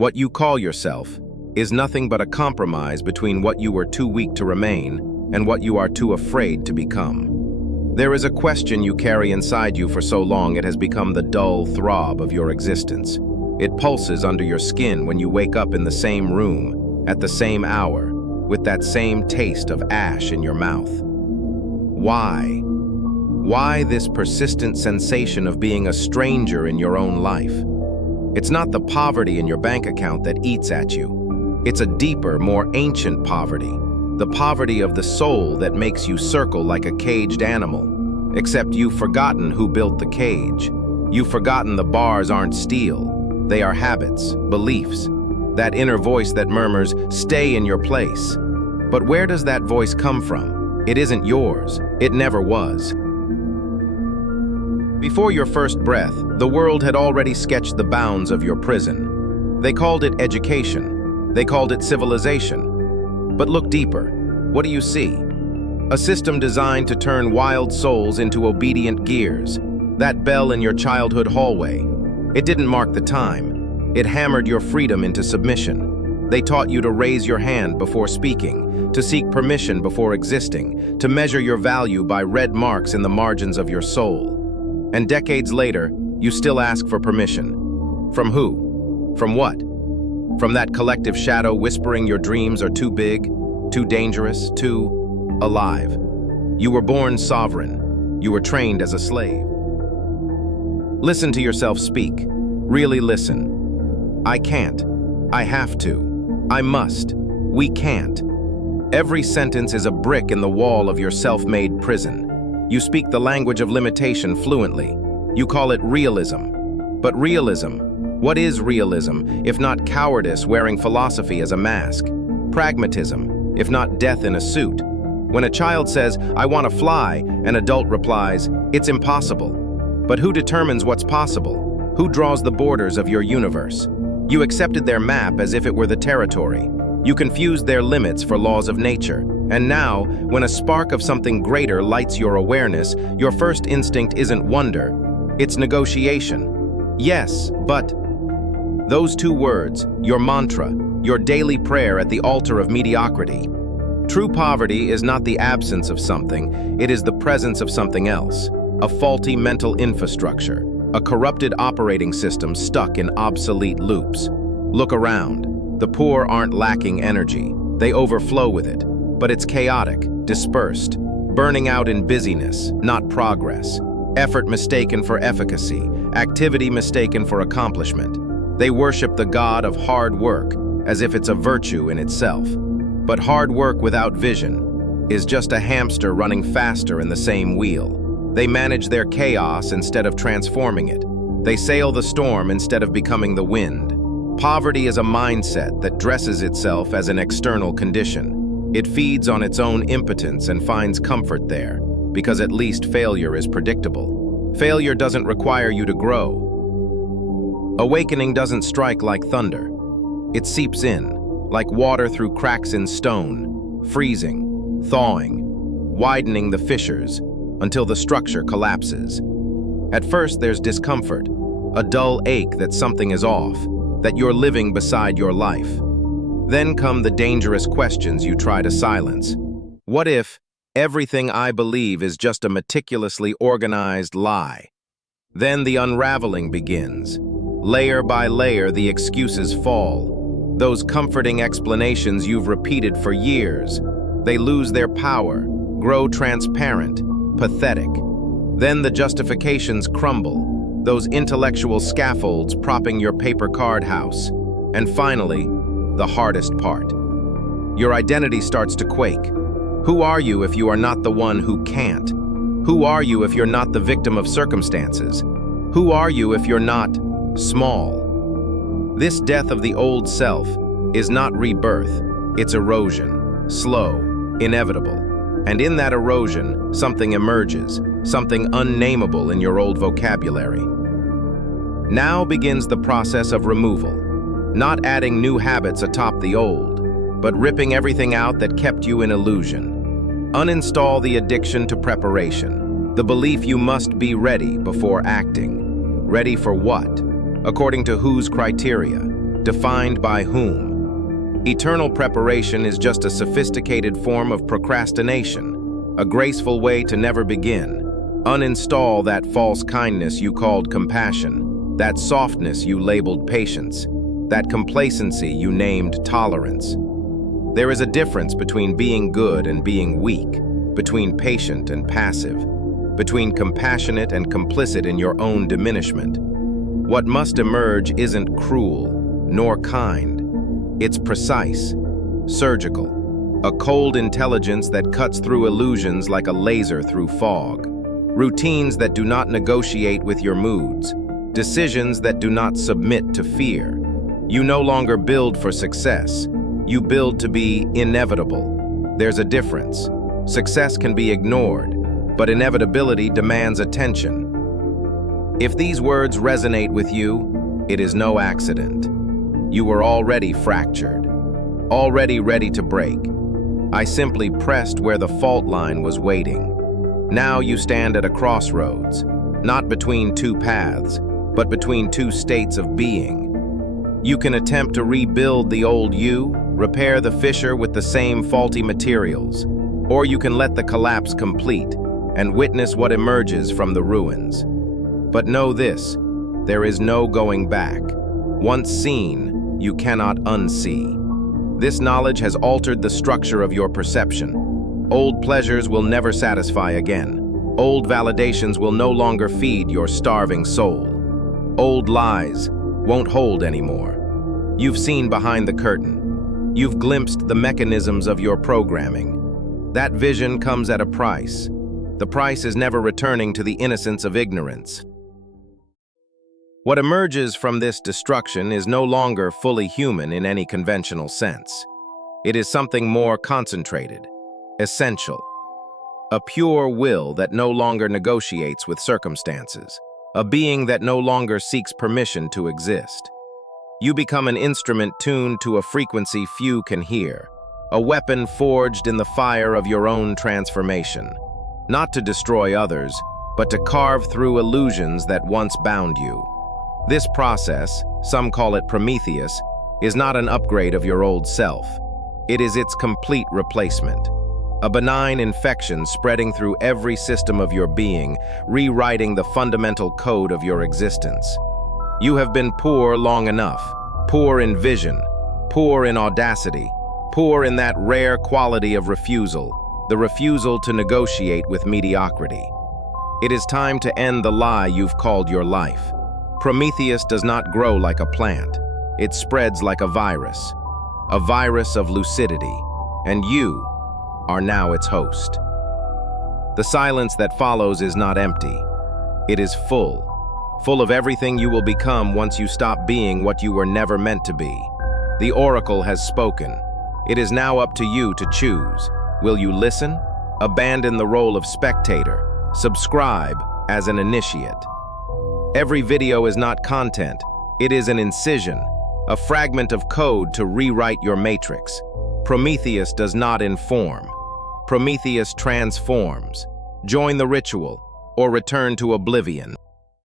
What you call yourself is nothing but a compromise between what you were too weak to remain and what you are too afraid to become. There is a question you carry inside you for so long it has become the dull throb of your existence. It pulses under your skin when you wake up in the same room, at the same hour, with that same taste of ash in your mouth. Why? Why this persistent sensation of being a stranger in your own life? It's not the poverty in your bank account that eats at you. It's a deeper, more ancient poverty, the poverty of the soul that makes you circle like a caged animal. Except you've forgotten who built the cage. You've forgotten the bars aren't steel. They are habits, beliefs, that inner voice that murmurs, "Stay in your place." But where does that voice come from? It isn't yours. It never was. Before your first breath, the world had already sketched the bounds of your prison. They called it education. They called it civilization. But look deeper. What do you see? A system designed to turn wild souls into obedient gears. That bell in your childhood hallway. It didn't mark the time. It hammered your freedom into submission. They taught you to raise your hand before speaking, to seek permission before existing, to measure your value by red marks in the margins of your soul. And decades later, you still ask for permission. From who? From what? From that collective shadow whispering your dreams are too big, too dangerous, too alive. You were born sovereign. You were trained as a slave. Listen to yourself speak. Really listen. I can't. I have to. I must. We can't. Every sentence is a brick in the wall of your self-made prison. You speak the language of limitation fluently. You call it realism. But realism, what is realism if not cowardice wearing philosophy as a mask? Pragmatism, if not death in a suit? When a child says, "I want to fly," an adult replies, "It's impossible." But who determines what's possible? Who draws the borders of your universe? You accepted their map as if it were the territory. You confused their limits for laws of nature. And now, when a spark of something greater lights your awareness, your first instinct isn't wonder, it's negotiation. Yes, but those two words, your mantra, your daily prayer at the altar of mediocrity. True poverty is not the absence of something, it is the presence of something else. A faulty mental infrastructure, a corrupted operating system stuck in obsolete loops. Look around. The poor aren't lacking energy. They overflow with it. But it's chaotic, dispersed, burning out in busyness, not progress. Effort mistaken for efficacy, activity mistaken for accomplishment. They worship the god of hard work as if it's a virtue in itself. But hard work without vision is just a hamster running faster in the same wheel. They manage their chaos instead of transforming it. They sail the storm instead of becoming the wind. Poverty is a mindset that dresses itself as an external condition. It feeds on its own impotence and finds comfort there, because at least failure is predictable. Failure doesn't require you to grow. Awakening doesn't strike like thunder. It seeps in, like water through cracks in stone, freezing, thawing, widening the fissures until the structure collapses. At first there's discomfort, a dull ache that something is off, that you're living beside your life. Then come the dangerous questions you try to silence. What if everything I believe is just a meticulously organized lie? Then the unraveling begins. Layer by layer, the excuses fall. Those comforting explanations you've repeated for years, they lose their power, grow transparent, pathetic. Then the justifications crumble, those intellectual scaffolds propping your paper card house. And finally, the hardest part. Your identity starts to quake. Who are you if you are not the one who can't? Who are you if you're not the victim of circumstances? Who are you if you're not small? This death of the old self is not rebirth, it's erosion, slow, inevitable. And in that erosion, something emerges, something unnameable in your old vocabulary. Now begins the process of removal, not adding new habits atop the old, but ripping everything out that kept you in illusion. Uninstall the addiction to preparation, the belief you must be ready before acting. Ready for what? According to whose criteria? Defined by whom? Eternal preparation is just a sophisticated form of procrastination, a graceful way to never begin. Uninstall that false kindness you called compassion, that softness you labeled patience, that complacency you named tolerance. There is a difference between being good and being weak, between patient and passive, between compassionate and complicit in your own diminishment. What must emerge isn't cruel, nor kind. It's precise, surgical, a cold intelligence that cuts through illusions like a laser through fog. Routines that do not negotiate with your moods, decisions that do not submit to fear. You no longer build for success. You build to be inevitable. There's a difference. Success can be ignored, but inevitability demands attention. If these words resonate with you, it is no accident. You were already fractured, already ready to break. I simply pressed where the fault line was waiting. Now you stand at a crossroads, not between two paths, but between two states of being. You can attempt to rebuild the old you, repair the fissure with the same faulty materials, or you can let the collapse complete and witness what emerges from the ruins. But know this, there is no going back. Once seen, you cannot unsee. This knowledge has altered the structure of your perception. Old pleasures will never satisfy again. Old validations will no longer feed your starving soul. Old lies won't hold anymore. You've seen behind the curtain. You've glimpsed the mechanisms of your programming. That vision comes at a price. The price is never returning to the innocence of ignorance. What emerges from this destruction is no longer fully human in any conventional sense. It is something more concentrated, essential. A pure will that no longer negotiates with circumstances. A being that no longer seeks permission to exist. You become an instrument tuned to a frequency few can hear. A weapon forged in the fire of your own transformation. Not to destroy others, but to carve through illusions that once bound you. This process, some call it PROMETHEUS, is not an upgrade of your old self. It is its complete replacement. A benign infection spreading through every system of your being, rewriting the fundamental code of your existence. You have been poor long enough, poor in vision, poor in audacity, poor in that rare quality of refusal, the refusal to negotiate with mediocrity. It is time to end the lie you've called your life. Prometheus does not grow like a plant. It spreads like a virus of lucidity, and you are now its host. The silence that follows is not empty. It is full of everything you will become once you stop being what you were never meant to be. The oracle has spoken. It is now up to you to choose. Will you listen? Abandon the role of spectator. Subscribe as an initiate. Every video is not content. It is an incision, a fragment of code to rewrite your matrix. Prometheus does not inform. Prometheus transforms. Join the ritual or return to oblivion.